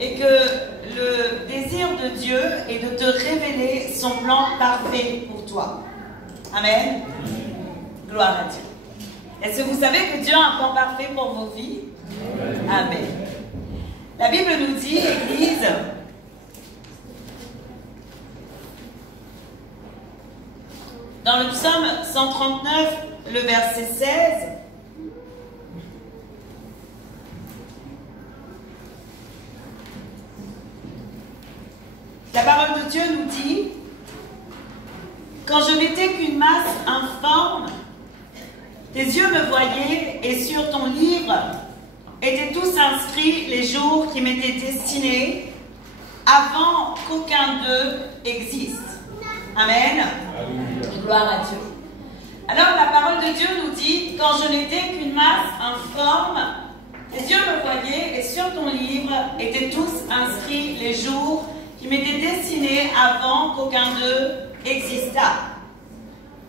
et que le désir de Dieu est de te révéler son plan parfait pour toi. Amen. Gloire à Dieu. Est-ce que vous savez que Dieu a un plan parfait pour vos vies? Amen. La Bible nous dit, Église, dans le psaume 139, le verset 16, la parole de Dieu nous dit: quand je n'étais qu'une masse informe, tes yeux me voyaient et sur ton livre étaient tous inscrits les jours qui m'étaient destinés avant qu'aucun d'eux existe. Amen. Gloire à Dieu. Alors la parole de Dieu nous dit: quand je n'étais qu'une masse informe, tes yeux me voyaient et sur ton livre étaient tous inscrits les jours qui m'étaient destinés avant qu'aucun d'eux existât.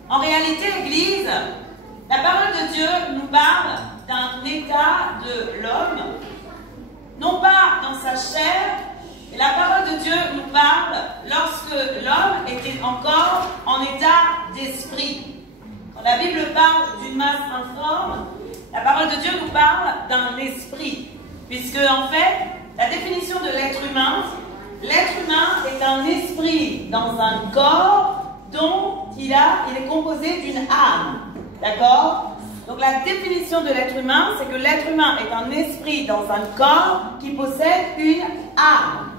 En réalité, Église, la parole de Dieu nous parle d'un état de l'homme, non pas dans sa chair, mais la parole de Dieu nous parle lorsque l'homme était encore en état d'esprit. Quand la Bible parle d'une masse informe, la parole de Dieu nous parle d'un esprit, puisque en fait, la définition de l'être humain est un esprit dans un corps dont il est composé d'une âme. D'accord? Donc la définition de l'être humain, c'est que l'être humain est un esprit dans un corps qui possède une âme.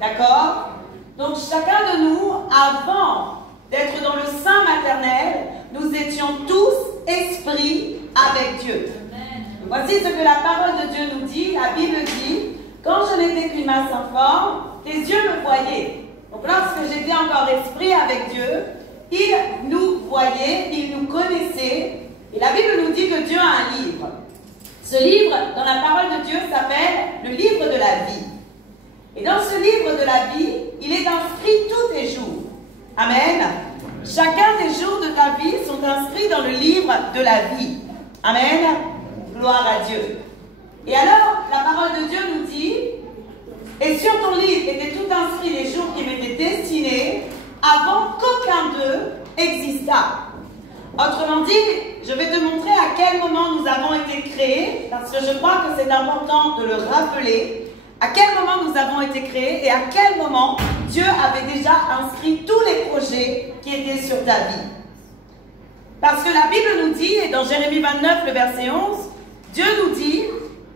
D'accord? Donc chacun de nous, avant d'être dans le sein maternel, nous étions tous esprits avec Dieu. Voici ce que la parole de Dieu nous dit. La Bible dit: quand je n'étais qu'une masse informe, tes yeux me voyaient. Donc lorsque j'étais encore esprit avec Dieu, il nous voyait, il nous connaissait. Et la Bible nous dit que Dieu a un livre. Ce livre, dans la parole de Dieu, s'appelle le livre de la vie. Et dans ce livre de la vie, il est inscrit tous tes jours. Amen. Chacun des jours de ta vie sont inscrits dans le livre de la vie. Amen. Gloire à Dieu. Et alors, la parole de Dieu nous dit: et sur ton livre étaient tout inscrits les jours qui m'étaient destinés avant qu'aucun d'eux existât. Autrement dit, je vais te montrer à quel moment nous avons été créés, parce que je crois que c'est important de le rappeler, à quel moment nous avons été créés et à quel moment Dieu avait déjà inscrit tous les projets qui étaient sur ta vie. Parce que la Bible nous dit, et dans Jérémie 29, le verset 11, Dieu nous dit: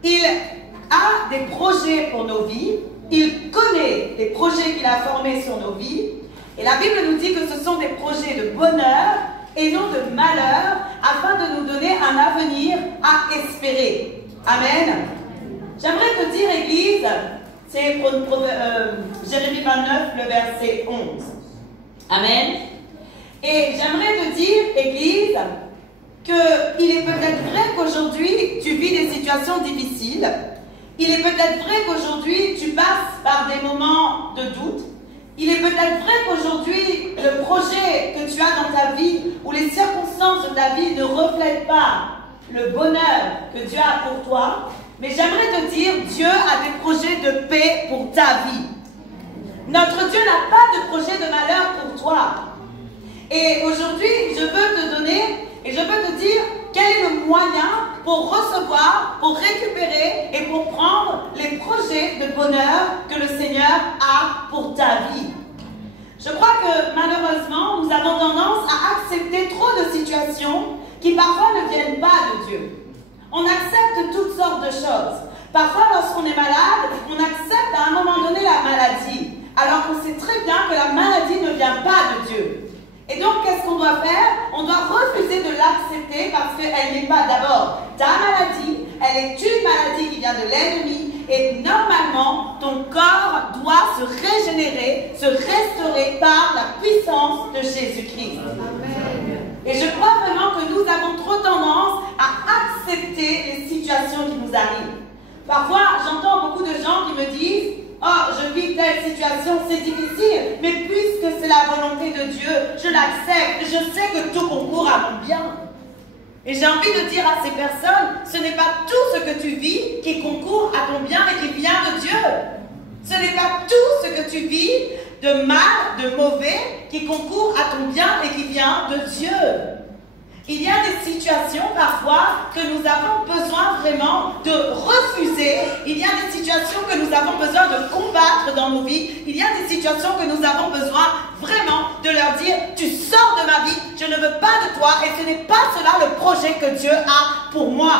il a des projets pour nos vies, il connaît les projets qu'il a formés sur nos vies, et la Bible nous dit que ce sont des projets de bonheur et non de malheur, afin de nous donner un avenir à espérer. Amen. J'aimerais te dire, Église, c'est Jérémie 29, le verset 11. Amen. Et j'aimerais te dire, Église, qu'il est peut-être vrai qu'aujourd'hui, tu vis des situations difficiles. Il est peut-être vrai qu'aujourd'hui, tu passes par des moments de doute. Il est peut-être vrai qu'aujourd'hui, le projet que tu as dans ta vie ou les circonstances de ta vie ne reflètent pas le bonheur que Dieu a pour toi. Mais j'aimerais te dire, Dieu a des projets de paix pour ta vie. Notre Dieu n'a pas de projet de malheur pour toi. Et aujourd'hui, je veux te donner et je veux te dire quel est le moyen pour recevoir, pour récupérer et pour prendre les projets de bonheur que le Seigneur a pour ta vie. Je crois que malheureusement, nous avons tendance à accepter trop de situations qui parfois ne viennent pas de Dieu. On accepte toutes sortes de choses. Parfois, lorsqu'on est malade, on accepte à un moment donné la maladie, alors qu'on sait très bien que la maladie ne vient pas de Dieu. Et donc, qu'est-ce qu'on doit faire? On doit refuser de l'accepter parce qu'elle n'est pas d'abord ta maladie, elle est une maladie qui vient de l'ennemi. Et normalement, ton corps doit se régénérer, se restaurer par la puissance de Jésus-Christ. Et je crois vraiment que nous avons trop tendance à accepter les situations qui nous arrivent. Parfois, j'entends beaucoup de gens qui me disent: oh, je vis telle situation, c'est difficile, mais puisque c'est la volonté de Dieu, je l'accepte, je sais que tout concourt à mon bien. Et j'ai envie de dire à ces personnes, ce n'est pas tout ce que tu vis qui concourt à ton bien et qui vient de Dieu. que tu vis, de mal, de mauvais, qui concourt à ton bien et qui vient de Dieu. Il y a des situations parfois que nous avons besoin vraiment de refuser. Il y a des situations que nous avons besoin de combattre dans nos vies. Il y a des situations que nous avons besoin vraiment de leur dire « Tu sors de ma vie, je ne veux pas de toi et ce n'est pas cela le projet que Dieu a pour moi. »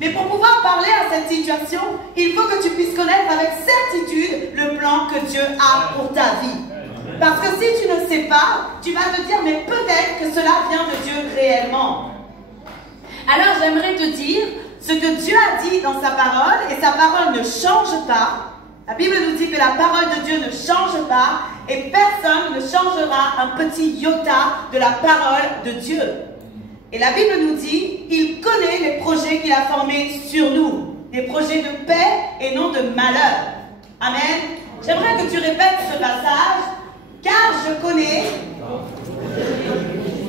Mais pour pouvoir parler à cette situation, il faut que tu puisses connaître avec certitude le plan que Dieu a pour ta vie. Parce que si tu ne sais pas, tu vas te dire, mais peut-être que cela vient de Dieu réellement. Alors j'aimerais te dire ce que Dieu a dit dans sa parole, et sa parole ne change pas. La Bible nous dit que la parole de Dieu ne change pas, et personne ne changera un petit iota de la parole de Dieu. Et la Bible nous dit, il connaît les projets qu'il a formés sur nous, des projets de paix et non de malheur. Amen. J'aimerais que tu répètes ce passage, car je connais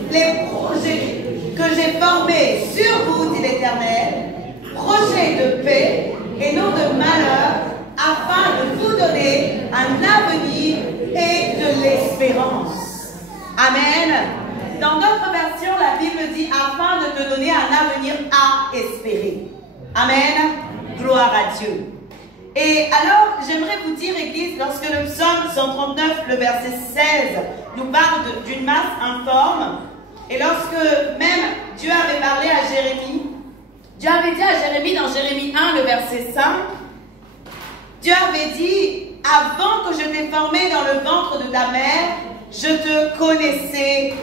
les projets que j'ai formés sur vous, dit l'Éternel, projets de paix et non de malheur, afin de vous donner un avenir et de l'espérance. Amen. Dans d'autres versions, la Bible dit afin de te donner un avenir à espérer. Amen. Gloire à Dieu. Et alors, j'aimerais vous dire, Église, lorsque le psaume 139, le verset 16, nous parle d'une masse informe, et lorsque même Dieu avait parlé à Jérémie, Dieu avait dit à Jérémie dans Jérémie 1, le verset 5, Dieu avait dit, avant que je t'ai formé dans le ventre de ta mère, je te connaissais.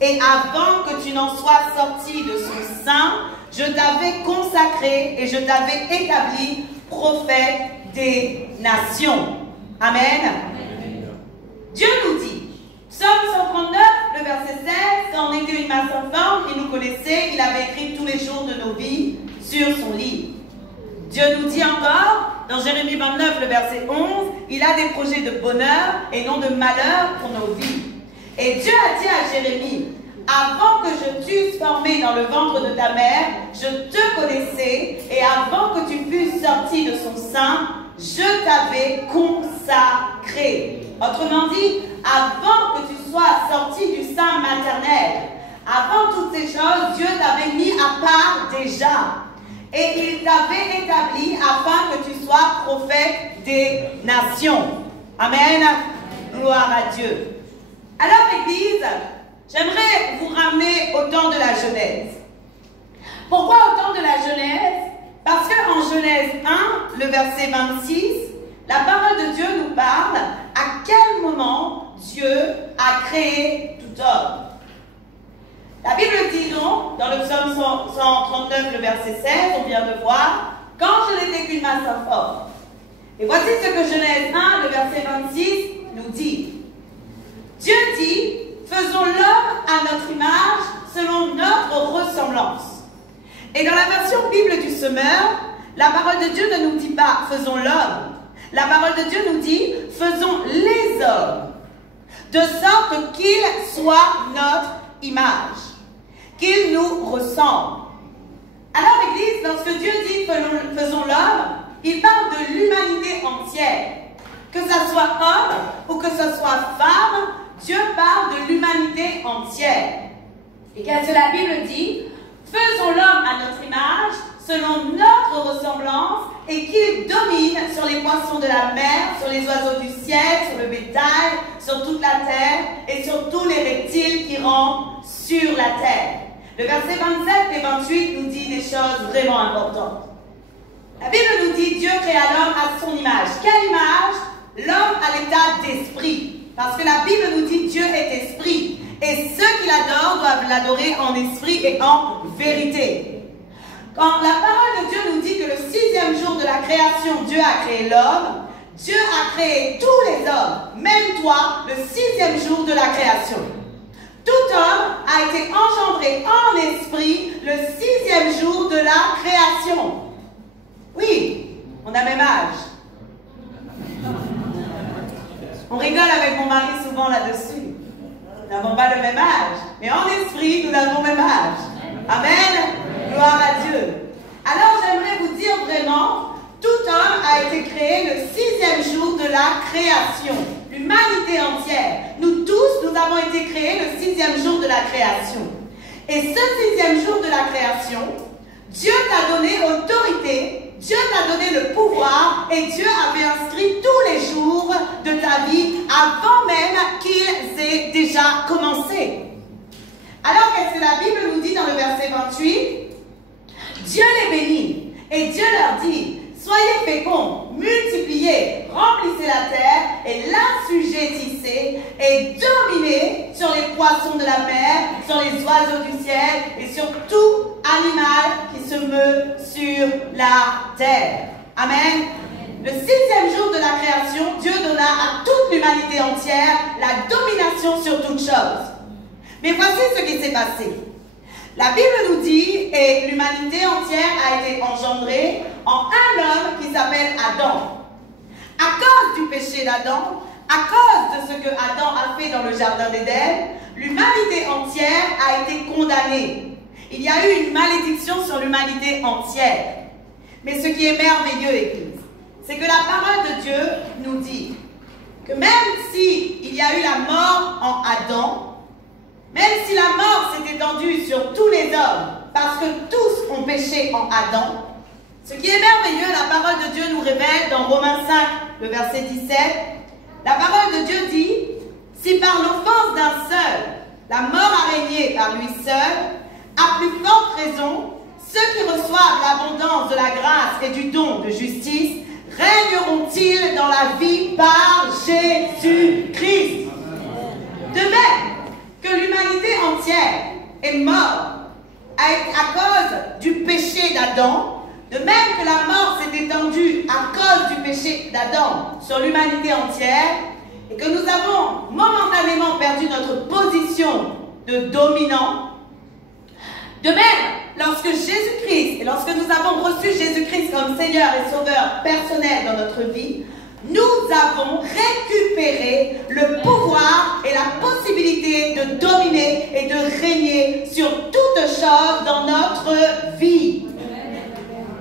Et avant que tu n'en sois sorti de son sein, je t'avais consacré et je t'avais établi prophète des nations. Amen. Amen. Dieu nous dit, Psaume 139, le verset 16, quand on était une masse informe, il nous connaissait, il avait écrit tous les jours de nos vies sur son livre. Dieu nous dit encore, dans Jérémie 29, le verset 11, il a des projets de bonheur et non de malheur pour nos vies. Et Dieu a dit à Jérémie, avant que je t'eusse formé dans le ventre de ta mère, je te connaissais, et avant que tu fusses sorti de son sein, je t'avais consacré. Autrement dit, avant que tu sois sorti du sein maternel, avant toutes ces choses, Dieu t'avait mis à part déjà. Et il t'avait établi afin que tu sois prophète des nations. Amen. Gloire à Dieu. Alors, Église, j'aimerais vous ramener au temps de la Genèse. Pourquoi au temps de la Genèse? Parce qu'en Genèse 1, le verset 26, la parole de Dieu nous parle à quel moment Dieu a créé tout homme. La Bible dit donc, dans le psaume 139, le verset 16, on vient de voir, quand je n'étais qu'une masse informe. Et voici ce que Genèse 1, le verset 26, nous dit. Dieu dit, faisons l'homme à notre image, selon notre ressemblance. Et dans la version Bible du Semeur, la parole de Dieu ne nous dit pas, faisons l'homme. La parole de Dieu nous dit, faisons les hommes, de sorte qu'ils soient notre image, qu'ils nous ressemblent. Alors, Église, lorsque Dieu dit, faisons l'homme, il parle de l'humanité entière. Que ce soit homme ou que ce soit femme, Dieu parle de l'humanité entière. Et qu'est-ce que la Bible dit? Faisons l'homme à notre image, selon notre ressemblance, et qu'il domine sur les poissons de la mer, sur les oiseaux du ciel, sur le bétail, sur toute la terre, et sur tous les reptiles qui rampent sur la terre. Le verset 27 et 28 nous dit des choses vraiment importantes. La Bible nous dit, Dieu créa l'homme à son image. Quelle image? L'homme à l'état d'esprit. Parce que la Bible nous dit Dieu est esprit. Et ceux qui l'adorent doivent l'adorer en esprit et en vérité. Quand la parole de Dieu nous dit que le 6e jour de la création, Dieu a créé l'homme, Dieu a créé tous les hommes, même toi, le 6e jour de la création. Tout homme a été engendré en esprit le 6e jour de la création. Oui, on a même âge. On rigole avec mon mari souvent là-dessus. Nous n'avons pas le même âge, mais en esprit, nous avons le même âge. Amen. Gloire à Dieu. Alors, j'aimerais vous dire vraiment, tout homme a été créé le 6e jour de la création. L'humanité entière. Nous tous, nous avons été créés le 6e jour de la création. Et ce 6e jour de la création, Dieu t'a donné autorité, Dieu t'a donné le pouvoir et Dieu avait inscrit tous les jours de ta vie avant même qu'ils aient déjà commencé. Alors qu'est-ce que la Bible nous dit dans le verset 28? Dieu les bénit et Dieu leur dit: soyez féconds, multipliez, remplissez la terre et l'assujettissez et dominez sur les poissons de la mer, sur les oiseaux du ciel et sur tout animal qui se meut sur la terre. Amen. Le 6e jour de la création, Dieu donna à toute l'humanité entière la domination sur toutes choses. Mais voici ce qui s'est passé. La Bible nous dit, et l'humanité entière a été engendrée en un homme qui s'appelle Adam. À cause du péché d'Adam, à cause de ce que Adam a fait dans le jardin d'Éden, l'humanité entière a été condamnée. Il y a eu une malédiction sur l'humanité entière. Mais ce qui est merveilleux, Église, c'est que la parole de Dieu nous dit que même s'il y a eu la mort en Adam, même si la mort s'est étendue sur tous les hommes, parce que tous ont péché en Adam, ce qui est merveilleux, la parole de Dieu nous révèle dans Romains 5, le verset 17, la parole de Dieu dit: si par l'offense d'un seul, la mort a régné par lui seul, à plus forte raison, ceux qui reçoivent l'abondance de la grâce et du don de justice régneront-ils dans la vie par Jésus-Christ. De même que l'humanité entière est morte à cause du péché d'Adam, de même que la mort s'est étendue à cause du péché d'Adam sur l'humanité entière, et que nous avons momentanément perdu notre position de dominant, de même, lorsque Jésus-Christ, et lorsque nous avons reçu Jésus-Christ comme Seigneur et Sauveur personnel dans notre vie, nous avons récupéré le pouvoir et la possibilité de dominer et de régner sur toute chose dans notre vie.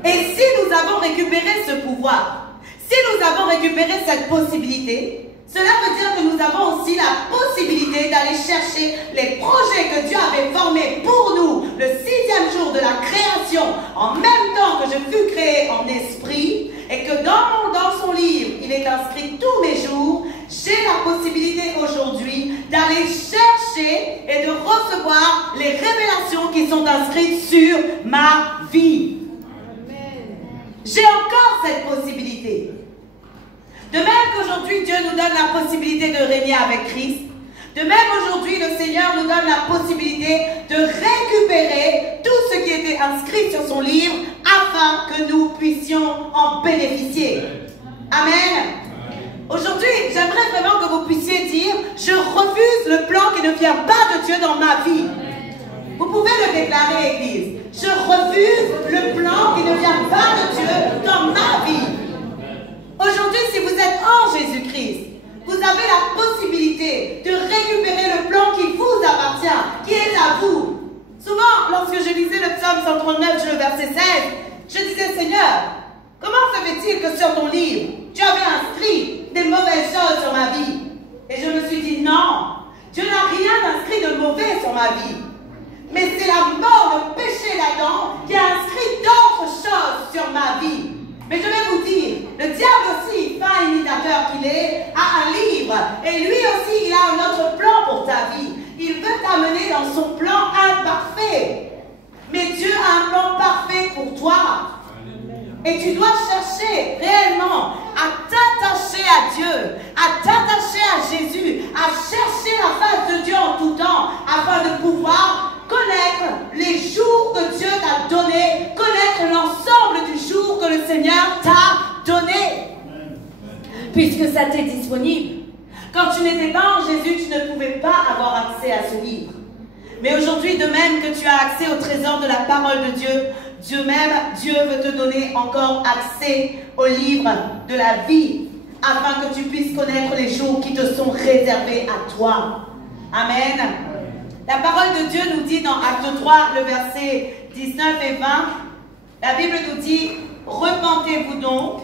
Et si nous avons récupéré ce pouvoir, si nous avons récupéré cette possibilité, cela veut dire que nous avons aussi la possibilité d'aller chercher les projets que Dieu avait formés pour nous le 6e jour de la création, en même temps que je fus créé en esprit, et que dans son livre, il est inscrit tous mes jours. J'ai la possibilité aujourd'hui d'aller chercher et de recevoir les révélations qui sont inscrites sur ma vie. J'ai encore cette possibilité. De même qu'aujourd'hui, Dieu nous donne la possibilité de régner avec Christ, de même aujourd'hui, le Seigneur nous donne la possibilité de récupérer tout ce qui était inscrit sur son livre afin que nous puissions en bénéficier. Amen. Aujourd'hui, j'aimerais vraiment que vous puissiez dire: je refuse le plan qui ne vient pas de Dieu dans ma vie. Vous pouvez le déclarer, Église. Je refuse le plan qui ne vient pas de Dieu dans ma vie. Aujourd'hui, si vous êtes en Jésus-Christ, vous avez la possibilité de récupérer le plan qui vous appartient, qui est à vous. Souvent, lorsque je lisais le psaume 139, le verset 16, je disais: Seigneur, comment se fait-il que sur ton livre, tu avais inscrit des mauvaises choses sur ma vie? Et je me suis dit: non, Dieu n'a rien inscrit de mauvais sur ma vie. Mais c'est la mort, le péché d'Adam qui a inscrit d'autres choses sur ma vie. Mais je vais vous dire, le diable aussi, fin imitateur qu'il est, a un livre. Et lui aussi, il a un autre plan pour ta vie. Il veut t'amener dans son plan imparfait. Mais Dieu a un plan parfait pour toi. Et tu dois chercher réellement à t'attacher à Dieu, à t'attacher à Jésus, à chercher la face de Dieu en tout temps, afin de pouvoir connaître les jours que Dieu t'a donnés, connaître l'ensemble du jour que le Seigneur t'a donné. Puisque ça t'est disponible. Quand tu n'étais pas en Jésus, tu ne pouvais pas avoir accès à ce livre. Mais aujourd'hui, de même que tu as accès au trésor de la parole de Dieu, Dieu veut te donner encore accès au livre de la vie, afin que tu puisses connaître les jours qui te sont réservés à toi. Amen. La parole de Dieu nous dit dans Acte 3, le verset 19 et 20, la Bible nous dit: repentez-vous donc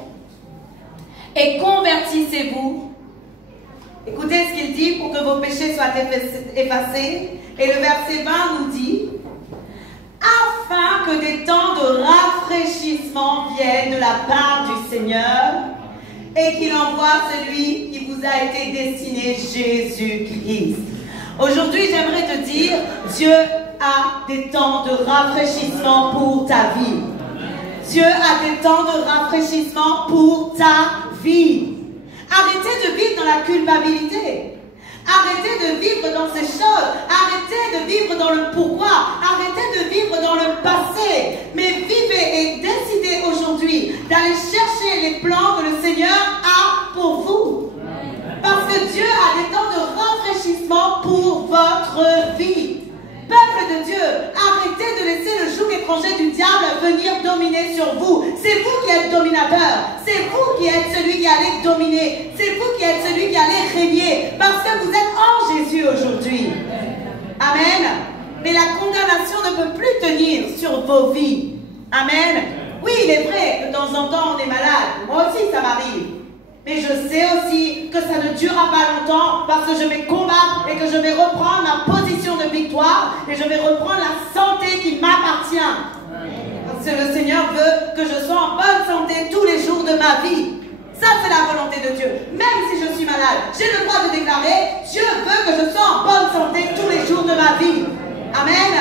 et convertissez-vous. Écoutez ce qu'il dit pour que vos péchés soient effacés. Et le verset 20 nous dit, afin que des temps de rafraîchissement viennent de la part du Seigneur et qu'il envoie celui qui vous a été destiné, Jésus-Christ. Aujourd'hui, j'aimerais te dire, Dieu a des temps de rafraîchissement pour ta vie. Dieu a des temps de rafraîchissement pour ta vie. Arrêtez de vivre dans la culpabilité. Arrêtez de vivre dans ces choses. Arrêtez de vivre dans le pourquoi. Arrêtez de vivre dans le passé. Mais vivez et décidez aujourd'hui d'aller chercher les plans que le Seigneur a pour vous. Parce que Dieu a des temps de rafraîchissement pour votre vie. Peuple de Dieu, arrêtez de laisser le joug étranger du diable venir dominer sur vous. C'est vous qui êtes dominateur. C'est vous qui êtes celui qui allez dominer. C'est vous qui êtes celui qui allez régner. Parce que vous êtes en Jésus aujourd'hui. Amen. Mais la condamnation ne peut plus tenir sur vos vies. Amen. Oui, il est vrai que de temps en temps on est malade. Moi aussi ça m'arrive. Mais je sais aussi que ça ne durera pas longtemps parce que je vais combattre et que je vais reprendre ma position de victoire et je vais reprendre la santé qui m'appartient. Parce que le Seigneur veut que je sois en bonne santé tous les jours de ma vie. Ça, c'est la volonté de Dieu. Même si je suis malade, j'ai le droit de déclarer, Dieu veut que je sois en bonne santé tous les jours de ma vie. Amen.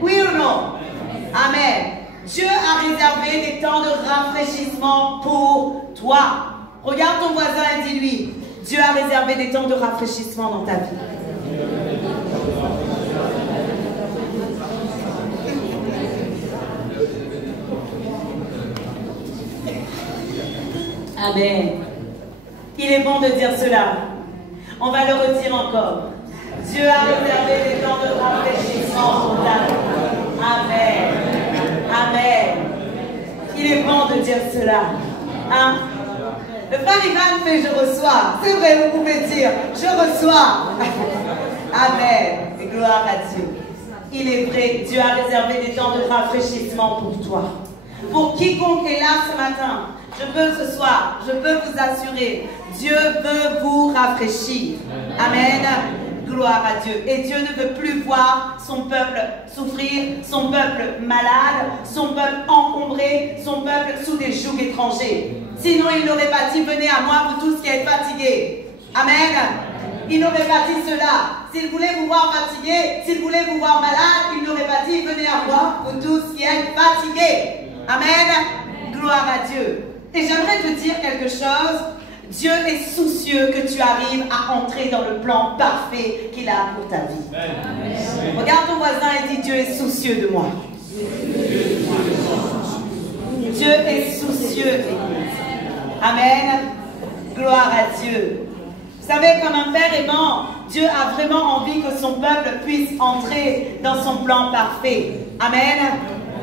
Oui ou non? Amen. Dieu a réservé des temps de rafraîchissement pour toi. Regarde ton voisin et dis-lui, Dieu a réservé des temps de rafraîchissement dans ta vie. Amen. Il est bon de dire cela. On va le redire encore. Dieu a réservé des temps de rafraîchissement pour ta vie. Amen. Amen. Il est bon de dire cela. Hein? Le frère Ivan fait « je reçois ». C'est vrai, vous pouvez dire « je reçois ». Amen. Et gloire à Dieu. Il est vrai, Dieu a réservé des temps de rafraîchissement pour toi. Pour quiconque est là ce matin, je peux ce soir, je peux vous assurer, Dieu veut vous rafraîchir. Amen. Gloire à Dieu. Et Dieu ne veut plus voir son peuple souffrir, son peuple malade, son peuple encombré, son peuple sous des jougs étrangers. Sinon, il n'aurait pas dit, venez à moi, vous tous qui êtes fatigués. Amen. Il n'aurait pas dit cela. S'il voulait vous voir fatigué, s'il voulait vous voir malade, il n'aurait pas dit, venez à moi, vous tous qui êtes fatigués. Amen. Gloire à Dieu. Et j'aimerais te dire quelque chose. Dieu est soucieux que tu arrives à entrer dans le plan parfait qu'il a pour ta vie. Amen. Regarde ton voisin et dis, Dieu est soucieux de moi. Dieu est soucieux. Amen. Gloire à Dieu. Vous savez, comme un père aimant, Dieu a vraiment envie que son peuple puisse entrer dans son plan parfait. Amen.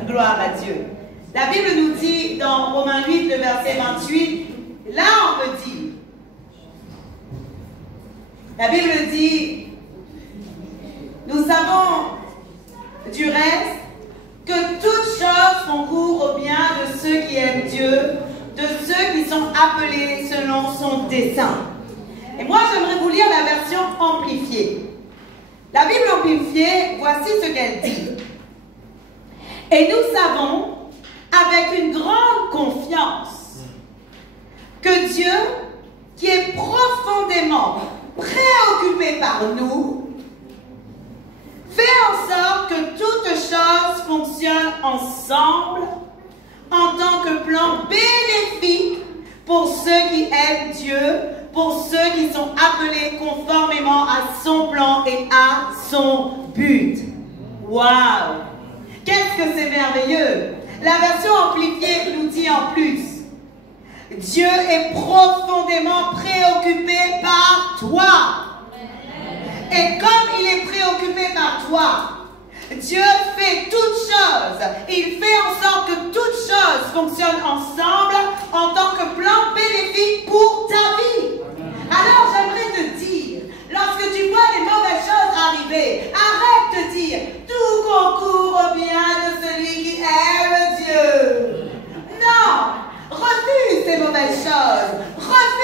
Gloire à Dieu. La Bible nous dit dans Romains 8, le verset 28, là on peut dire, la Bible dit, nous savons du reste que toutes choses concourent au bien de ceux qui aiment Dieu, de ceux qui sont appelés selon son dessein. Et moi, j'aimerais vous lire la version amplifiée. La Bible amplifiée, voici ce qu'elle dit. Et nous savons, avec une grande confiance, que Dieu, qui est profondément préoccupé par nous, fait en sorte que toutes choses fonctionnent ensemble en tant que plan bénéfique pour ceux qui aiment Dieu, pour ceux qui sont appelés conformément à son plan et à son but. Waouh! Qu'est-ce que c'est merveilleux! La version amplifiée nous dit en plus, Dieu est profondément préoccupé par toi. Et comme il est préoccupé par toi, Dieu fait toutes choses. Il fait en sorte que toutes choses fonctionnent ensemble en tant que plan bénéfique pour ta vie. Alors j'aimerais te dire, lorsque tu vois les mauvaises choses arriver, arrête de dire, tout concourt au bien de celui qui aime Dieu. Non, refuse ces mauvaises choses. Refuse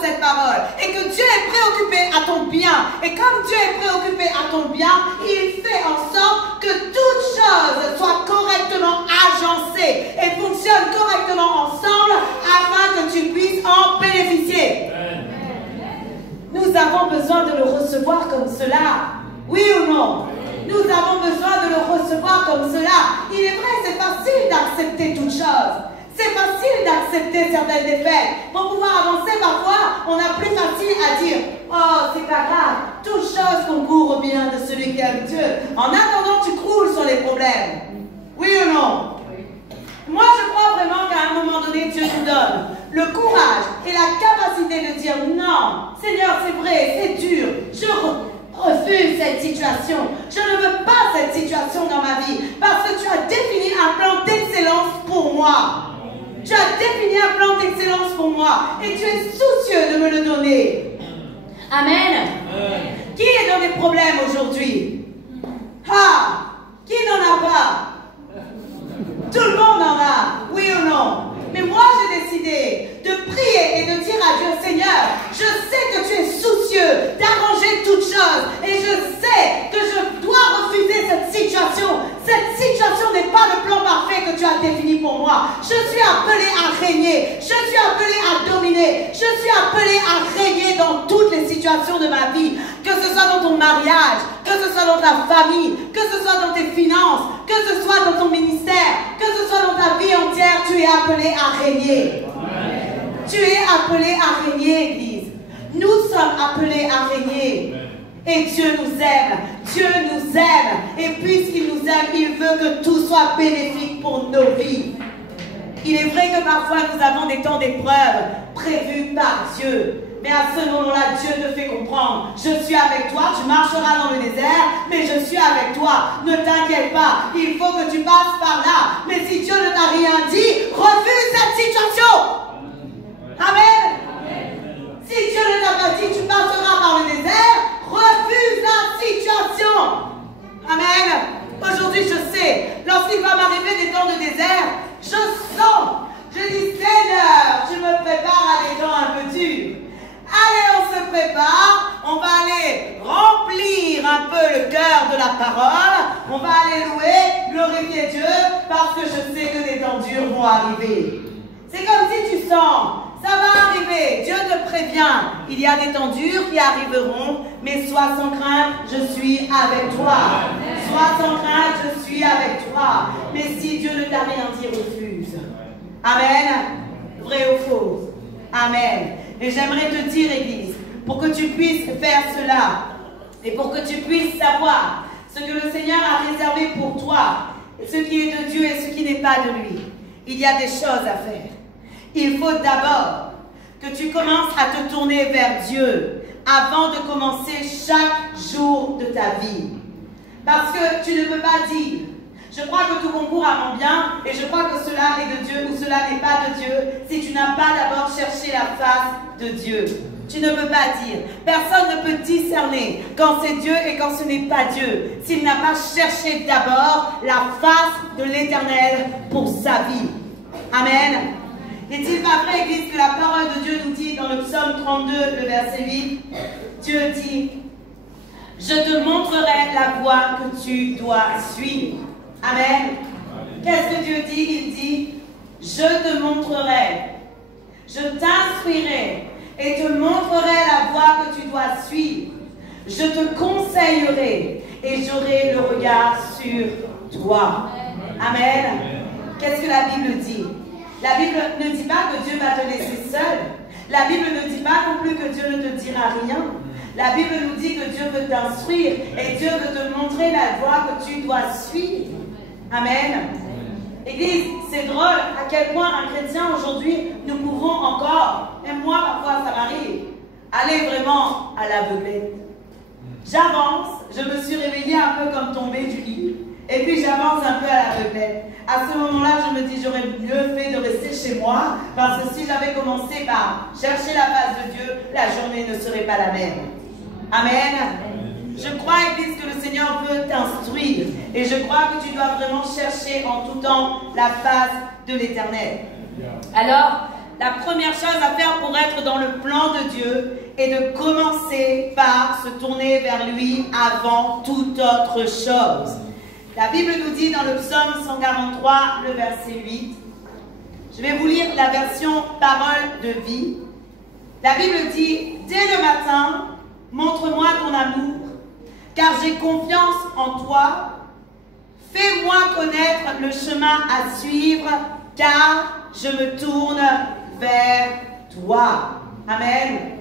de cette parole et que Dieu est préoccupé à ton bien. Et comme Dieu est préoccupé à ton bien, il fait en sorte que toute chose soit correctement agencée et fonctionne correctement ensemble afin que tu puisses en bénéficier. Nous avons besoin de le recevoir comme cela. Oui ou non? Nous avons besoin de le recevoir comme cela. Il est vrai, c'est facile d'accepter toutes choses. C'est facile d'accepter certaines défaites. Pour pouvoir avancer, parfois, on a plus facile à dire « Oh, c'est pas grave, toute chose concourt au bien de celui qui aime Dieu. » En attendant, tu croules sur les problèmes. Oui ou non? Moi, je crois vraiment qu'à un moment donné, Dieu nous donne le courage et la capacité de dire « Non, Seigneur, c'est vrai, c'est dur. Je refuse cette situation. Je ne veux pas cette situation dans ma vie parce que tu as défini un plan d'excellence pour moi. Tu as défini un plan d'excellence pour moi et tu es soucieux de me le donner. » Amen. Qui est dans des problèmes aujourd'hui? Qui n'en a pas? Tout le monde en a, oui ou non? Mais moi, j'ai décidé de prier et de dire à Dieu, Seigneur, je sais que tu es soucieux d'arranger toutes choses et je sais que je dois refuser cette situation. Cette situation n'est pas le plan parfait que tu as défini pour moi. Je suis appelé à régner, je suis appelé à dominer, je suis appelé à régner dans toutes les situations de ma vie, que ce soit dans ton mariage, que ce soit dans ta famille, que ce soit dans tes finances, que ce soit dans ton ministère, que ce soit dans ta vie entière, tu es appelé à régner. Tu es appelé à régner, Église. Nous sommes appelés à régner. Et Dieu nous aime. Dieu nous aime. Et puisqu'il nous aime, il veut que tout soit bénéfique pour nos vies. Il est vrai que parfois nous avons des temps d'épreuve prévus par Dieu. Mais à ce moment-là, Dieu te fait comprendre, je suis avec toi, tu marcheras dans le désert, mais je suis avec toi. Ne t'inquiète pas, il faut que tu passes par là. Mais si Dieu ne t'a rien dit, refuse cette situation. Amen. Si Dieu ne t'a pas dit, tu passeras par le désert, refuse la situation. Amen. Aujourd'hui, je sais, lorsqu'il va m'arriver des temps de désert, je sens, je dis, Seigneur, je me prépare à des temps un peu durs. Allez, on se prépare, on va aller remplir un peu le cœur de la parole, on va aller louer, glorifier Dieu, parce que je sais que des temps durs vont arriver. C'est comme si tu sens, ça va arriver, Dieu te prévient, il y a des temps durs qui arriveront, mais sois sans crainte, je suis avec toi. Sois sans crainte, je suis avec toi. Mais si Dieu ne t'a rien dit, refuse. Amen. Vrai ou faux? Amen. Et j'aimerais te dire, Église, pour que tu puisses faire cela, et pour que tu puisses savoir ce que le Seigneur a réservé pour toi, ce qui est de Dieu et ce qui n'est pas de lui, il y a des choses à faire. Il faut d'abord que tu commences à te tourner vers Dieu avant de commencer chaque jour de ta vie. Parce que tu ne peux pas dire, je crois que tout concourt à mon bien et je crois que cela est de Dieu ou cela n'est pas de Dieu si tu n'as pas d'abord cherché la face de Dieu. Tu ne peux pas dire. Personne ne peut discerner quand c'est Dieu et quand ce n'est pas Dieu s'il n'a pas cherché d'abord la face de l'Éternel pour sa vie. Amen. N'est-il pas vrai, Église, que la parole de Dieu nous dit dans le psaume 32, le verset 8, Dieu dit, je te montrerai la voie que tu dois suivre. Amen. Qu'est-ce que Dieu dit? Il dit, je te montrerai, je t'instruirai et te montrerai la voie que tu dois suivre. Je te conseillerai et j'aurai le regard sur toi. Amen. Qu'est-ce que la Bible dit? La Bible ne dit pas que Dieu va te laisser seul. La Bible ne dit pas non plus que Dieu ne te dira rien. La Bible nous dit que Dieu veut t'instruire et Dieu veut te montrer la voie que tu dois suivre. Amen. Église, c'est drôle à quel point un chrétien aujourd'hui, nous pouvons encore, même moi parfois ça m'arrive, aller vraiment à l'aveuglette. J'avance, je me suis réveillée un peu comme tombée du lit, et puis j'avance un peu à l'aveuglette. À ce moment-là, je me dis, j'aurais mieux fait de rester chez moi, parce que si j'avais commencé par chercher la face de Dieu, la journée ne serait pas la même. Amen. Je crois, Église, que le Seigneur veut t'instruire. Et je crois que tu dois vraiment chercher en tout temps la face de l'Éternel. Alors, la première chose à faire pour être dans le plan de Dieu est de commencer par se tourner vers lui avant toute autre chose. La Bible nous dit dans le psaume 143, le verset 8, je vais vous lire la version parole de vie. La Bible dit, dès le matin, montre-moi ton amour, car j'ai confiance en toi. Fais-moi connaître le chemin à suivre, car je me tourne vers toi. Amen.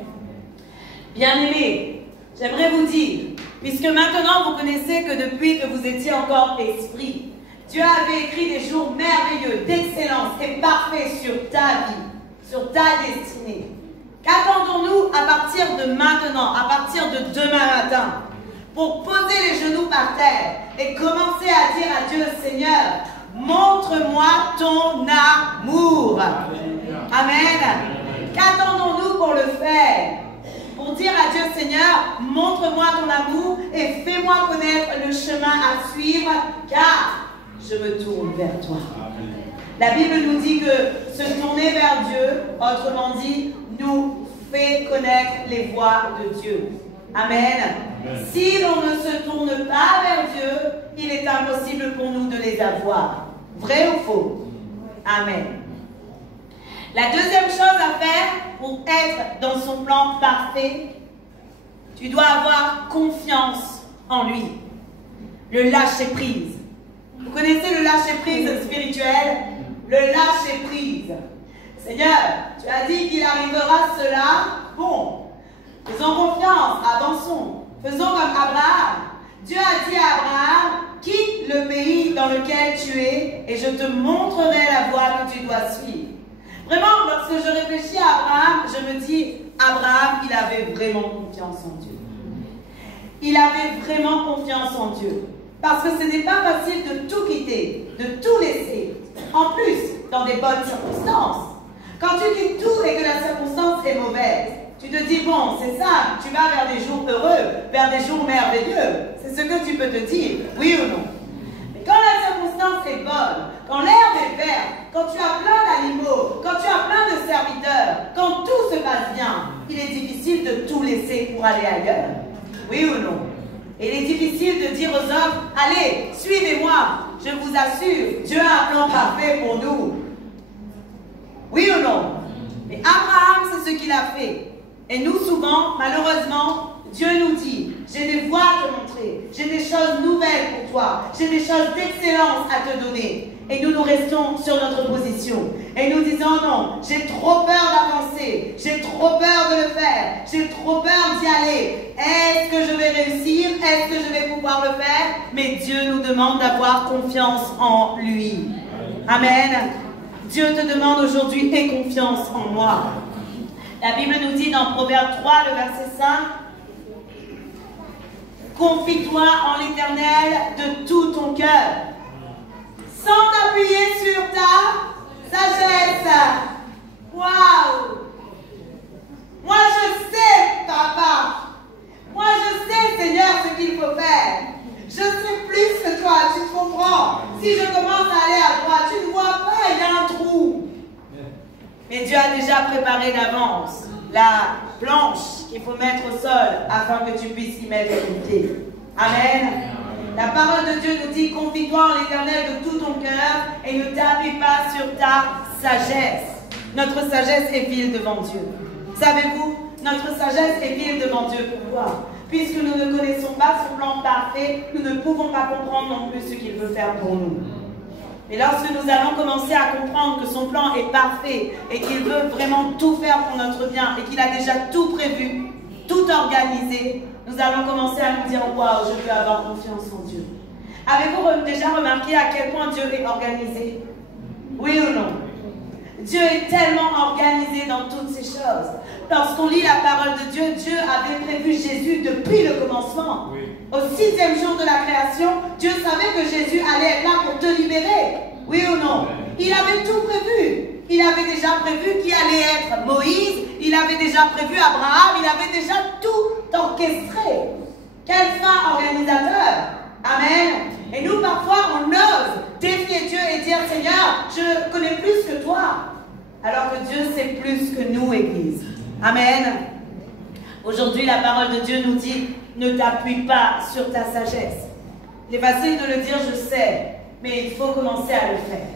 Bien-aimés, j'aimerais vous dire, puisque maintenant vous connaissez que depuis que vous étiez encore esprit, Dieu avait écrit des jours merveilleux, d'excellence et parfaits sur ta vie, sur ta destinée. Qu'attendons-nous à partir de maintenant, à partir de demain matin, pour poser les genoux par terre et commencer à dire à Dieu, Seigneur, montre-moi ton amour. Amen. Qu'attendons-nous pour le faire? Pour dire à Dieu, Seigneur, montre-moi ton amour et fais-moi connaître le chemin à suivre, car je me tourne vers toi. La Bible nous dit que se tourner vers Dieu, autrement dit, nous fait connaître les voies de Dieu. Amen. Si l'on ne se tourne pas vers Dieu, il est impossible pour nous de les avoir. Vrai ou faux? Amen. La deuxième chose à faire pour être dans son plan parfait, tu dois avoir confiance en lui. Le lâcher-prise. Vous connaissez le lâcher-prise spirituel? Le lâcher-prise. Seigneur, tu as dit qu'il arrivera cela. Bon, faisons confiance, avançons. Faisons comme Abraham. Dieu a dit à Abraham, quitte le pays dans lequel tu es et je te montrerai la voie que tu dois suivre. Vraiment, lorsque je réfléchis à Abraham, je me dis, Abraham, il avait vraiment confiance en Dieu. Il avait vraiment confiance en Dieu. Parce que ce n'est pas facile de tout quitter, de tout laisser. En plus, dans des bonnes circonstances. Quand tu quittes tout et que la circonstance est mauvaise, tu te dis, bon, c'est ça, tu vas vers des jours heureux, vers des jours merveilleux. C'est ce que tu peux te dire, oui ou non? Mais quand la circonstance est bonne, quand l'herbe est verte, quand tu as plein d'animaux, quand tu as plein de serviteurs, quand tout se passe bien, il est difficile de tout laisser pour aller ailleurs. Oui ou non? Et il est difficile de dire aux hommes, allez, suivez-moi, je vous assure, Dieu a un plan parfait pour nous. Oui ou non? Mais Abraham, c'est ce qu'il a fait. Et nous, souvent, malheureusement, Dieu nous dit, j'ai des voies à te montrer, j'ai des choses nouvelles pour toi, j'ai des choses d'excellence à te donner. Et nous restons sur notre position. Et nous disons, non, j'ai trop peur d'avancer, j'ai trop peur de le faire, j'ai trop peur d'y aller. Est-ce que je vais réussir? Est-ce que je vais pouvoir le faire? Mais Dieu nous demande d'avoir confiance en lui. Amen. Dieu te demande aujourd'hui, aie confiance en moi. La Bible nous dit dans Proverbe 3, le verset 5, confie-toi en l'Éternel de tout ton cœur, sans t'appuyer sur ta sagesse. Waouh! Moi je sais, papa. Moi je sais, Seigneur, ce qu'il faut faire. Je sais plus que toi, tu te comprends. Si je commence à aller à droite, tu ne vois pas, il y a un trou. Mais Dieu a déjà préparé d'avance la planche qu'il faut mettre au sol afin que tu puisses y mettre tes pieds. Amen. La parole de Dieu nous dit, confie-toi en l'Éternel de tout ton cœur et ne t'appuie pas sur ta sagesse. Notre sagesse est vile devant Dieu. Savez-vous, notre sagesse est vile devant Dieu. Pourquoi? Puisque nous ne connaissons pas son plan parfait, nous ne pouvons pas comprendre non plus ce qu'il veut faire pour nous. Et lorsque nous allons commencer à comprendre que son plan est parfait et qu'il veut vraiment tout faire pour notre bien et qu'il a déjà tout prévu, tout organisé, nous allons commencer à nous dire « Waouh, je veux avoir confiance en Dieu ». Avez-vous déjà remarqué à quel point Dieu est organisé? Oui ou non? Dieu est tellement organisé dans toutes ces choses. Lorsqu'on lit la parole de Dieu, Dieu avait prévu Jésus depuis le commencement. Oui. Au 6e jour de la création, Dieu savait que Jésus allait être là pour te libérer. Oui ou non? Il avait tout prévu. Il avait déjà prévu qui allait être Moïse. Il avait déjà prévu Abraham. Il avait déjà tout orchestré. Quel fin organisateur. Amen. Et nous, parfois, on ose défier Dieu et dire, Seigneur, je connais plus que toi. alors que Dieu sait plus que nous, Église. Amen. Aujourd'hui, la parole de Dieu nous dit, ne t'appuie pas sur ta sagesse. Il est facile de le dire, je sais, mais il faut commencer à le faire.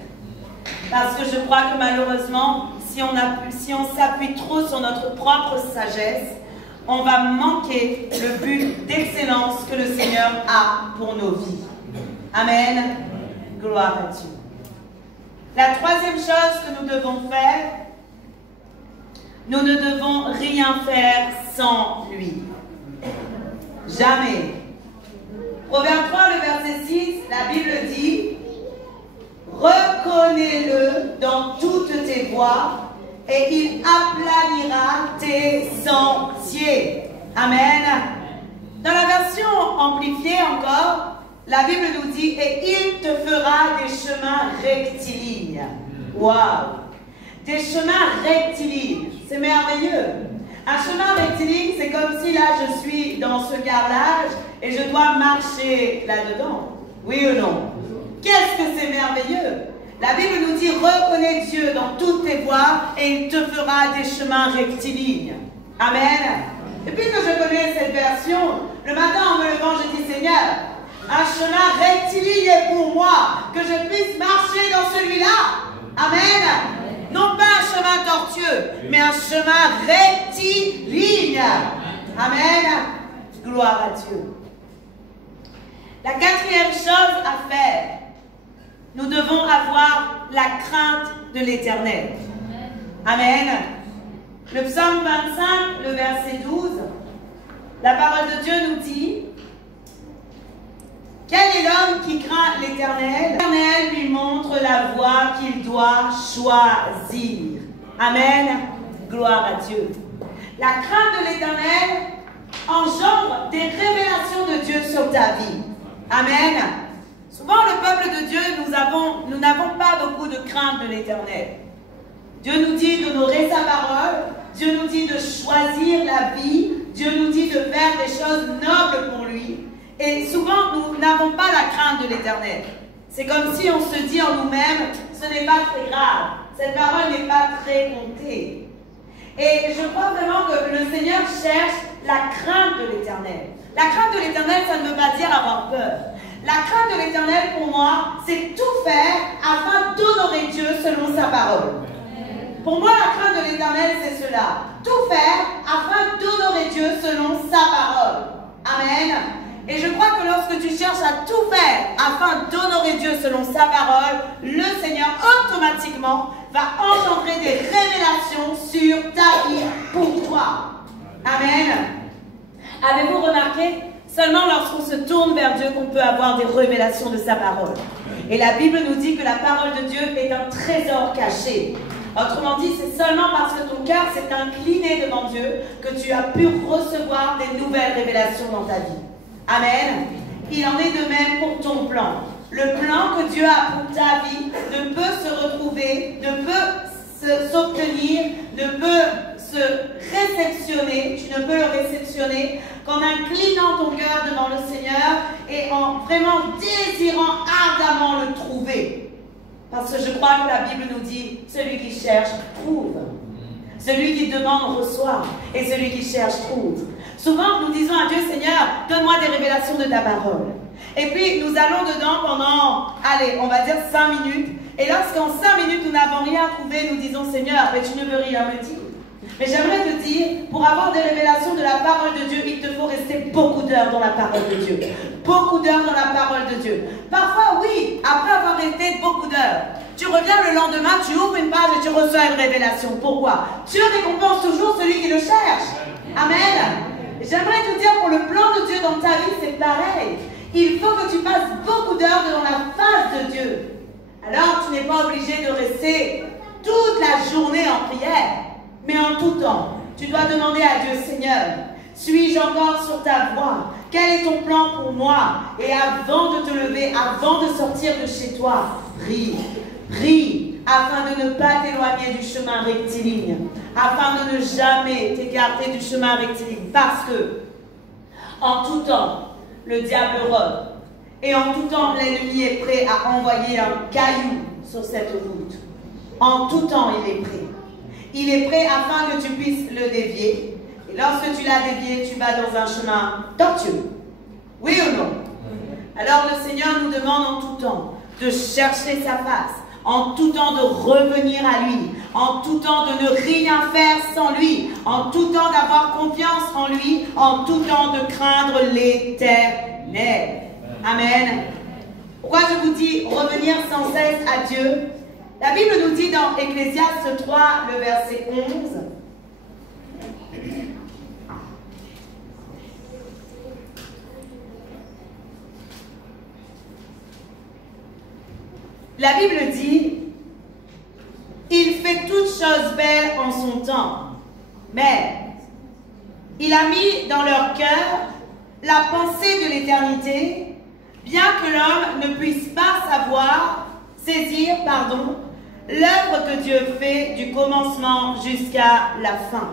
Parce que je crois que malheureusement, si on s'appuie trop sur notre propre sagesse, on va manquer le but d'excellence que le Seigneur a pour nos vies. Amen. Gloire à Dieu. La troisième chose que nous devons faire, nous ne devons rien faire sans lui. Jamais. Proverbe 3, le verset 6, la Bible dit, reconnais-le dans toutes tes voies et il aplanira tes sentiers. Amen. Dans la version amplifiée encore, la Bible nous dit, et il te fera des chemins rectilignes. Waouh! Des chemins rectilignes. C'est merveilleux. Un chemin rectiligne, c'est comme si là, je suis dans ce carrelage et je dois marcher là-dedans. Oui ou non? Qu'est-ce que c'est merveilleux! La Bible nous dit, reconnais Dieu dans toutes tes voies et il te fera des chemins rectilignes. Amen. Depuis que je connais cette version, le matin en me levant, je dis, Seigneur, un chemin rectiligne est pour moi, que je puisse marcher dans celui-là. Amen. Non pas un chemin tortueux, mais un chemin rectiligne. Amen. Gloire à Dieu. La quatrième chose à faire, nous devons avoir la crainte de l'Éternel. Amen. Le psaume 25, le verset 12, la parole de Dieu nous dit, quel est l'homme qui craint l'Éternel? L'Éternel lui montre la voie qu'il doit choisir. Amen. Gloire à Dieu. La crainte de l'Éternel engendre des révélations de Dieu sur ta vie. Amen. Souvent, le peuple de Dieu, nous n'avons pas beaucoup de crainte de l'Éternel. Dieu nous dit d'honorer sa parole. Dieu nous dit de choisir la vie. Dieu nous dit de faire des choses nobles pour lui. Et souvent, nous n'avons pas la crainte de l'Éternel. C'est comme si on se dit en nous-mêmes, ce n'est pas très grave. Cette parole n'est pas très comptée. Et je crois vraiment que le Seigneur cherche la crainte de l'Éternel. La crainte de l'Éternel, ça ne veut pas dire avoir peur. La crainte de l'Éternel, pour moi, c'est tout faire afin d'honorer Dieu selon sa parole. Pour moi, la crainte de l'Éternel, c'est cela. Tout faire afin d'honorer Dieu selon sa parole. Amen. Et je crois que lorsque tu cherches à tout faire afin d'honorer Dieu selon sa parole, le Seigneur automatiquement va engendrer des révélations sur ta vie pour toi. Amen. Avez-vous remarqué? Seulement lorsqu'on se tourne vers Dieu qu'on peut avoir des révélations de sa parole. Et la Bible nous dit que la parole de Dieu est un trésor caché. Autrement dit, c'est seulement parce que ton cœur s'est incliné devant Dieu que tu as pu recevoir des nouvelles révélations dans ta vie. Amen. Il en est de même pour ton plan. Le plan que Dieu a pour ta vie ne peut se retrouver, ne peut s'obtenir, ne peut se réceptionner, tu ne peux le réceptionner qu'en inclinant ton cœur devant le Seigneur et en vraiment désirant ardemment le trouver. Parce que je crois que la Bible nous dit, celui qui cherche, trouve. Celui qui demande, reçoit. Et celui qui cherche, trouve. Souvent, nous disons à Dieu, Seigneur, donne-moi des révélations de ta parole. Et puis, nous allons dedans pendant, allez, on va dire 5 minutes. Et lorsqu'en 5 minutes, nous n'avons rien trouvé, nous disons, Seigneur, mais tu ne veux rien me dire. Mais j'aimerais te dire, pour avoir des révélations de la parole de Dieu, il te faut rester beaucoup d'heures dans la parole de Dieu. Beaucoup d'heures dans la parole de Dieu. Parfois, oui, après avoir resté beaucoup d'heures, tu reviens le lendemain, tu ouvres une page et tu reçois une révélation. Pourquoi? Dieu récompense toujours celui qui le cherche. Amen. J'aimerais te dire, pour le plan de Dieu dans ta vie, c'est pareil. Il faut que tu passes beaucoup d'heures devant la face de Dieu. Alors, tu n'es pas obligé de rester toute la journée en prière. Mais en tout temps, tu dois demander à Dieu, Seigneur, suis-je encore sur ta voie? Quel est ton plan pour moi? Et avant de te lever, avant de sortir de chez toi, prie, prie, afin de ne pas t'éloigner du chemin rectiligne, afin de ne jamais t'écarter du chemin rectiligne. Parce que, en tout temps, le diable rôde. Et en tout temps, l'ennemi est prêt à envoyer un caillou sur cette route. En tout temps, il est prêt. Il est prêt afin que tu puisses le dévier. Et lorsque tu l'as dévié, tu vas dans un chemin tortueux. Oui ou non? Alors le Seigneur nous demande en tout temps de chercher sa face, en tout temps de revenir à lui, en tout temps de ne rien faire sans lui, en tout temps d'avoir confiance en lui, en tout temps de craindre l'Éternel. Amen. Pourquoi je vous dis revenir sans cesse à Dieu? La Bible nous dit dans Ecclésiaste 3, le verset 11, la Bible dit, il fait toutes choses belles en son temps, mais il a mis dans leur cœur la pensée de l'éternité, bien que l'homme ne puisse pas saisir, l'œuvre que Dieu fait du commencement jusqu'à la fin.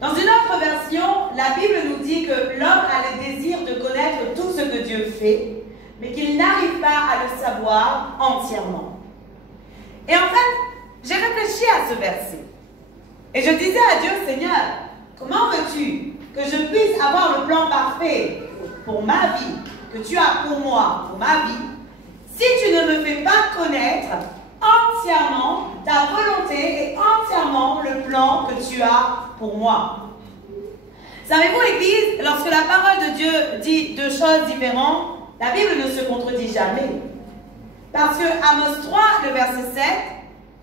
Dans une autre version, la Bible nous dit que l'homme a le désir de connaître tout ce que Dieu fait, mais qu'il n'arrive pas à le savoir entièrement. Et en fait, j'ai réfléchi à ce verset. Et je disais à Dieu, Seigneur, comment veux-tu que je puisse avoir le plan parfait pour ma vie, que tu as pour moi, pour ma vie, si tu ne me fais pas connaître entièrement ta volonté et entièrement le plan que tu as pour moi? Savez-vous, Église, lorsque la parole de Dieu dit deux choses différentes, la Bible ne se contredit jamais. Parce que Amos 3, le verset 7,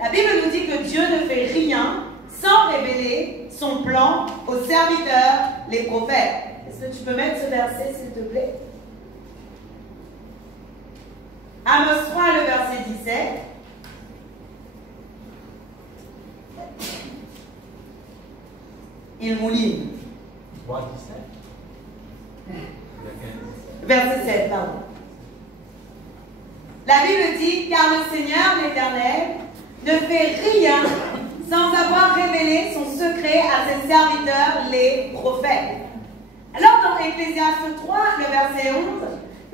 la Bible nous dit que Dieu ne fait rien sans révéler son plan aux serviteurs, les prophètes. Est-ce que tu peux mettre ce verset, s'il te plaît? Amos 3, le verset 17. Il mouline. 3, 17. Verset 7, pardon. La Bible dit, car le Seigneur, l'Éternel, ne fait rien sans avoir révélé son secret à ses serviteurs, les prophètes. Alors, dans Ecclésiaste 3, le verset 11,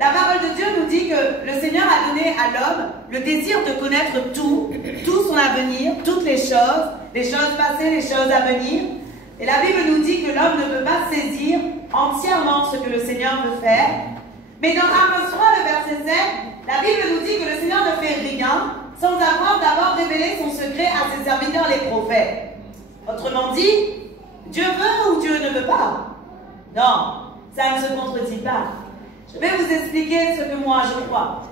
la parole de Dieu nous dit que le Seigneur a donné à l'homme le désir de connaître tout son avenir, toutes les choses passées, les choses à venir. Et la Bible nous dit que l'homme ne peut pas saisir entièrement ce que le Seigneur veut faire. Mais dans Amos 3, le verset 7, la Bible nous dit que le Seigneur ne fait rien sans avoir d'abord révélé son secret à ses serviteurs, les prophètes. Autrement dit, Dieu veut ou Dieu ne veut pas? Non, ça ne se contredit pas. Je vais vous expliquer ce que moi je crois.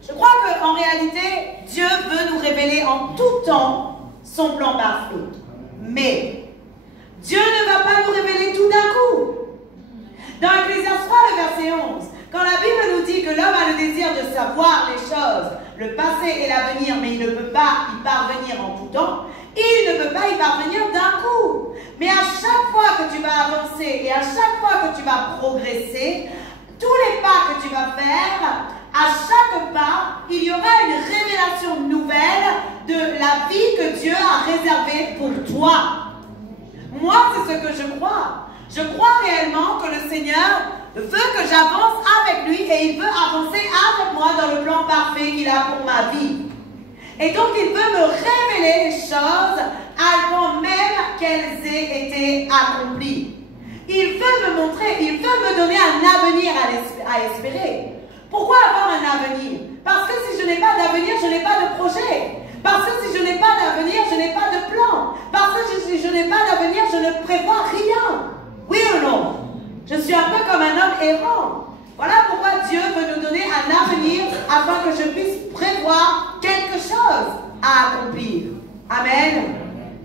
Je crois qu'en réalité, Dieu veut nous révéler en tout temps son plan parfait. Mais Dieu ne va pas nous révéler tout d'un coup. Dans Ecclésiaste 3, le verset 11, quand la Bible nous dit que l'homme a le désir de savoir les choses, le passé et l'avenir, mais il ne peut pas y parvenir en tout temps, il ne peut pas y parvenir d'un coup. Mais à chaque fois que tu vas avancer et à chaque fois que tu vas progresser, tous les pas que tu vas faire, à chaque pas, il y aura une révélation nouvelle de la vie que Dieu a réservée pour toi. Moi, c'est ce que je crois. Je crois réellement que le Seigneur veut que j'avance avec lui et il veut avancer avec moi dans le plan parfait qu'il a pour ma vie. Et donc, il veut me révéler les choses avant même qu'elles aient été accomplies. Il veut me montrer, il veut me donner un avenir à espérer. Pourquoi avoir un avenir? Parce que si je n'ai pas d'avenir, je n'ai pas de projet. Parce que si je n'ai pas d'avenir, je n'ai pas de plan. Parce que si je n'ai pas d'avenir, je ne prévois rien. Oui ou non? Je suis un peu comme un homme errant. Voilà pourquoi Dieu veut nous donner un avenir afin que je puisse prévoir quelque chose à accomplir. Amen.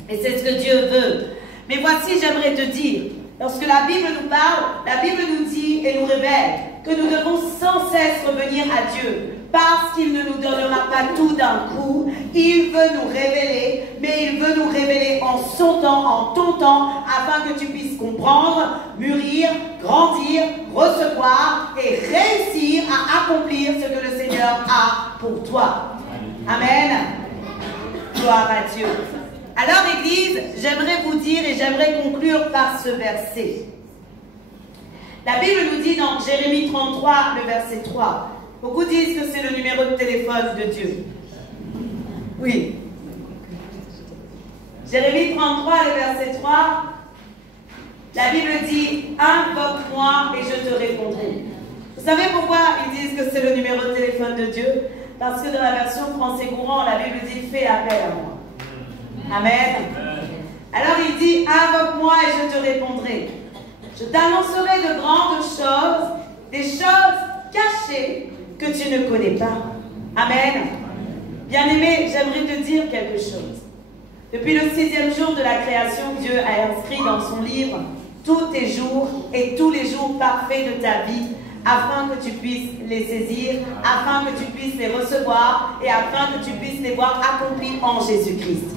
Et c'est ce que Dieu veut. Mais voici, j'aimerais te dire, lorsque la Bible nous parle, la Bible nous dit et nous révèle que nous devons sans cesse revenir à Dieu. Parce qu'il ne nous donnera pas tout d'un coup, il veut nous révéler, mais il veut nous révéler en son temps, en ton temps, afin que tu puisses comprendre, mûrir, grandir, recevoir et réussir à accomplir ce que le Seigneur a pour toi. Amen. Gloire à Dieu. Alors, Église, j'aimerais vous dire et j'aimerais conclure par ce verset. La Bible nous dit dans Jérémie 33, le verset 3, beaucoup disent que c'est le numéro de téléphone de Dieu. Oui. Jérémie 33, le verset 3, la Bible dit « Invoque-moi et je te répondrai ». Vous savez pourquoi ils disent que c'est le numéro de téléphone de Dieu? Parce que dans la version français courant, la Bible dit « Fais appel à moi ». Amen. Alors il dit « Invoque-moi et je te répondrai. Je t'annoncerai de grandes choses, des choses cachées que tu ne connais pas. » Amen. Bien-aimé, j'aimerais te dire quelque chose. Depuis le 6e jour de la création, Dieu a inscrit dans son livre tous tes jours et tous les jours parfaits de ta vie, afin que tu puisses les saisir, afin que tu puisses les recevoir et afin que tu puisses les voir accomplis en Jésus-Christ.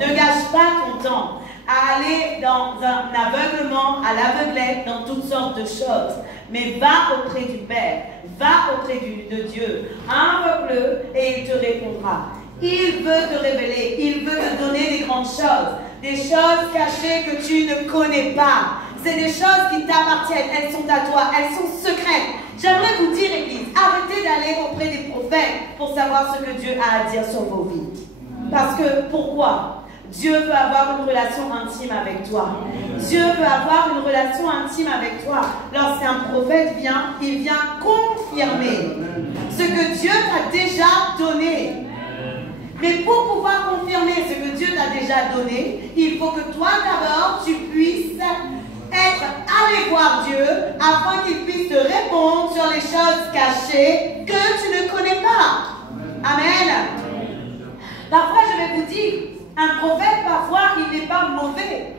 Ne gâche pas ton temps à aller dans un aveuglement, à l'aveuglette, dans toutes sortes de choses. Mais va auprès du Père, va auprès de Dieu, invoque-le et il te répondra. Il veut te révéler, il veut te donner des grandes choses, des choses cachées que tu ne connais pas. C'est des choses qui t'appartiennent, elles sont à toi, elles sont secrètes. J'aimerais vous dire, Église, arrêtez d'aller auprès des prophètes pour savoir ce que Dieu a à dire sur vos vies. Parce que, pourquoi? Dieu veut avoir une relation intime avec toi. Dieu veut avoir une relation intime avec toi. Lorsqu'un prophète vient, il vient confirmer ce que Dieu t'a déjà donné. Mais pour pouvoir confirmer ce que Dieu t'a déjà donné, il faut que toi d'abord, tu puisses être allé voir Dieu afin qu'il puisse te répondre sur les choses cachées que tu ne connais pas. Amen. Parfois, je vais vous dire, un prophète, parfois, il n'est pas mauvais.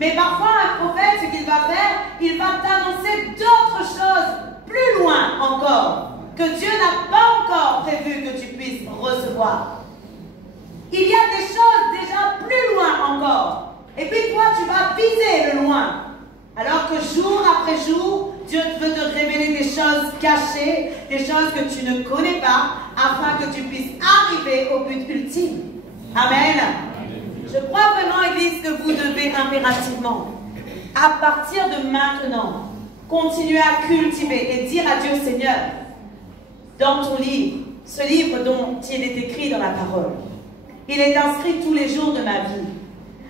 Mais parfois, un prophète, ce qu'il va faire, il va t'annoncer d'autres choses plus loin encore, que Dieu n'a pas encore prévu que tu puisses recevoir. Il y a des choses déjà plus loin encore. Et puis toi, tu vas viser le loin. Alors que jour après jour, Dieu veut te révéler des choses cachées, des choses que tu ne connais pas, afin que tu puisses arriver au but ultime. Amen. Je crois vraiment, Église, que vous devez impérativement, à partir de maintenant, continuer à cultiver et dire à Dieu, Seigneur, dans ton livre, ce livre dont il est écrit dans la parole, il est inscrit tous les jours de ma vie.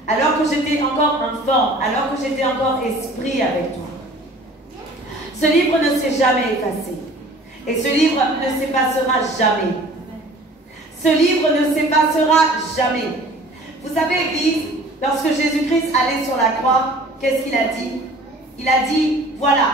Alors que j'étais encore enfant, alors que j'étais encore esprit avec toi. Ce livre ne s'est jamais effacé. Et ce livre ne s'effacera jamais. Ce livre ne s'effacera jamais. Vous savez, Église, lorsque Jésus-Christ allait sur la croix, qu'est-ce qu'il a dit? Il a dit, voilà,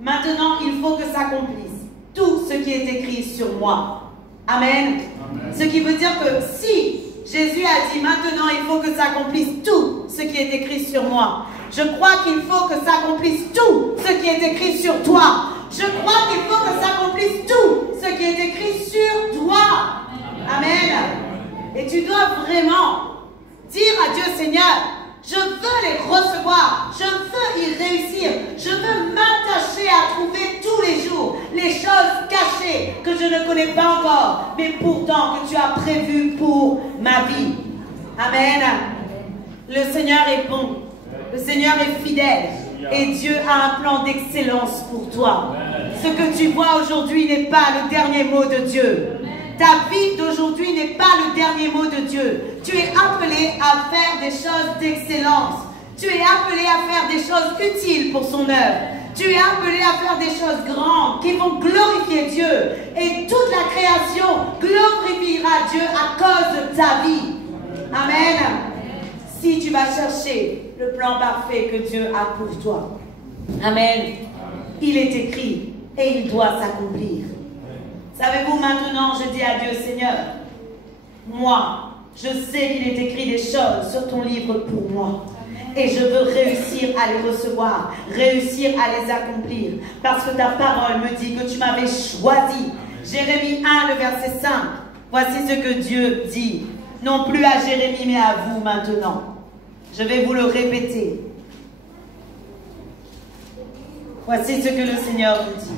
maintenant il faut que s'accomplisse tout ce qui est écrit sur moi. Amen. Amen. Ce qui veut dire que si Jésus a dit, maintenant il faut que s'accomplisse tout ce qui est écrit sur moi, je crois qu'il faut que s'accomplisse tout ce qui est écrit sur toi. Je crois qu'il faut que s'accomplisse tout ce qui est écrit sur toi. Amen. Et tu dois vraiment dire à Dieu, Seigneur, je veux les recevoir, je veux y réussir, je veux m'attacher à trouver tous les jours les choses cachées que je ne connais pas encore, mais pourtant que tu as prévues pour ma vie. Amen. Le Seigneur est bon, le Seigneur est fidèle et Dieu a un plan d'excellence pour toi. Ce que tu vois aujourd'hui n'est pas le dernier mot de Dieu. Ta vie d'aujourd'hui n'est pas le dernier mot de Dieu. Tu es appelé à faire des choses d'excellence. Tu es appelé à faire des choses utiles pour son œuvre. Tu es appelé à faire des choses grandes qui vont glorifier Dieu. Et toute la création glorifiera Dieu à cause de ta vie. Amen. Si tu vas chercher le plan parfait que Dieu a pour toi. Amen. Il est écrit et il doit s'accomplir. Savez-vous, maintenant, je dis à Dieu, Seigneur, moi, je sais qu'il est écrit des choses sur ton livre pour moi. Et je veux réussir à les recevoir, réussir à les accomplir. Parce que ta parole me dit que tu m'avais choisi. Jérémie 1, le verset 5. Voici ce que Dieu dit. Non plus à Jérémie, mais à vous maintenant. Je vais vous le répéter. Voici ce que le Seigneur vous dit.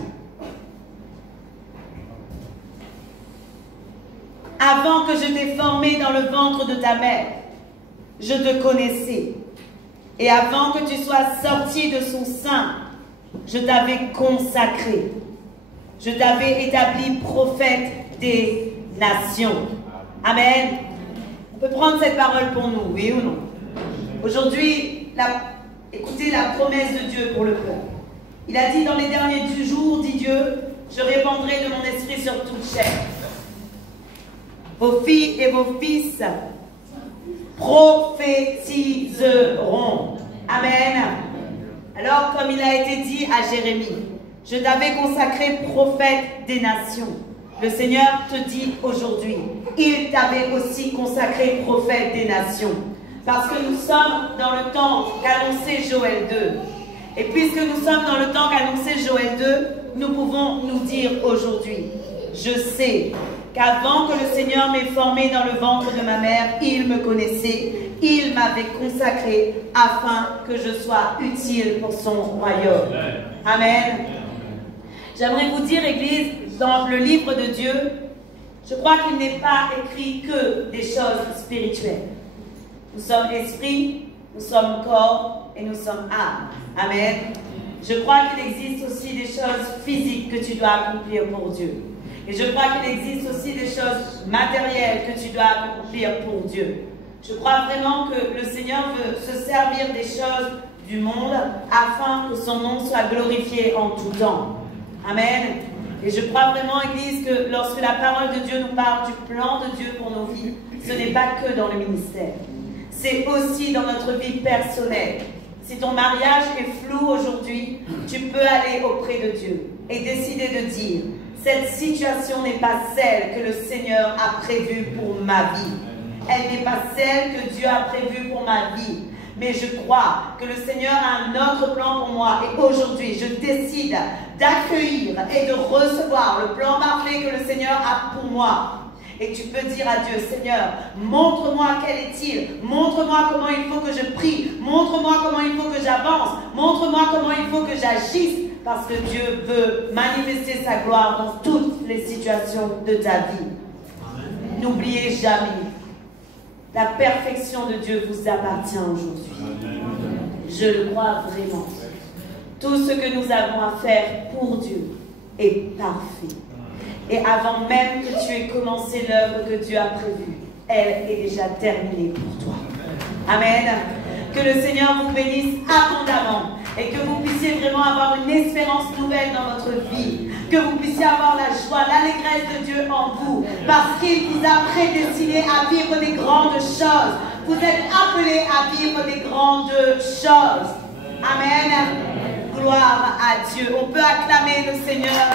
Avant que je t'ai formé dans le ventre de ta mère, je te connaissais. Et avant que tu sois sorti de son sein, je t'avais consacré. Je t'avais établi prophète des nations. Amen. On peut prendre cette parole pour nous, oui ou non? Aujourd'hui, écoutez la promesse de Dieu pour le peuple. Il a dit dans les derniers jours, dit Dieu, je répandrai de mon esprit sur toute chair. Vos filles et vos fils prophétiseront. Amen. Alors, comme il a été dit à Jérémie, je t'avais consacré prophète des nations. Le Seigneur te dit aujourd'hui, il t'avait aussi consacré prophète des nations. Parce que nous sommes dans le temps qu'annonçait Joël 2. Et puisque nous sommes dans le temps qu'annonçait Joël 2, nous pouvons nous dire aujourd'hui, je sais qu'avant que le Seigneur m'ait formé dans le ventre de ma mère, il me connaissait, il m'avait consacré afin que je sois utile pour son royaume. Amen. J'aimerais vous dire, Église, dans le livre de Dieu, je crois qu'il n'est pas écrit que des choses spirituelles. Nous sommes esprit, nous sommes corps et nous sommes âme. Amen. Je crois qu'il existe aussi des choses physiques que tu dois accomplir pour Dieu. Et je crois qu'il existe aussi des choses matérielles que tu dois accomplir pour Dieu. Je crois vraiment que le Seigneur veut se servir des choses du monde afin que son nom soit glorifié en tout temps. Amen. Et je crois vraiment, Église, que lorsque la parole de Dieu nous parle du plan de Dieu pour nos vies, ce n'est pas que dans le ministère. C'est aussi dans notre vie personnelle. Si ton mariage est flou aujourd'hui, tu peux aller auprès de Dieu et décider de dire, cette situation n'est pas celle que le Seigneur a prévue pour ma vie. Elle n'est pas celle que Dieu a prévue pour ma vie. Mais je crois que le Seigneur a un autre plan pour moi. Et aujourd'hui, je décide d'accueillir et de recevoir le plan parfait que le Seigneur a pour moi. Et tu peux dire à Dieu, Seigneur, montre-moi quel est-il. Montre-moi comment il faut que je prie. Montre-moi comment il faut que j'avance. Montre-moi comment il faut que j'agisse. Parce que Dieu veut manifester sa gloire dans toutes les situations de ta vie. N'oubliez jamais, la perfection de Dieu vous appartient aujourd'hui. Je le crois vraiment. Tout ce que nous avons à faire pour Dieu est parfait. Et avant même que tu aies commencé l'œuvre que Dieu a prévue, elle est déjà terminée pour toi. Amen. Que le Seigneur vous bénisse abondamment et que vous puissiez vraiment avoir une espérance nouvelle dans votre vie. Que vous puissiez avoir la joie, l'allégresse de Dieu en vous parce qu'il vous a prédestiné à vivre des grandes choses. Vous êtes appelés à vivre des grandes choses. Amen. Gloire à Dieu. On peut acclamer le Seigneur.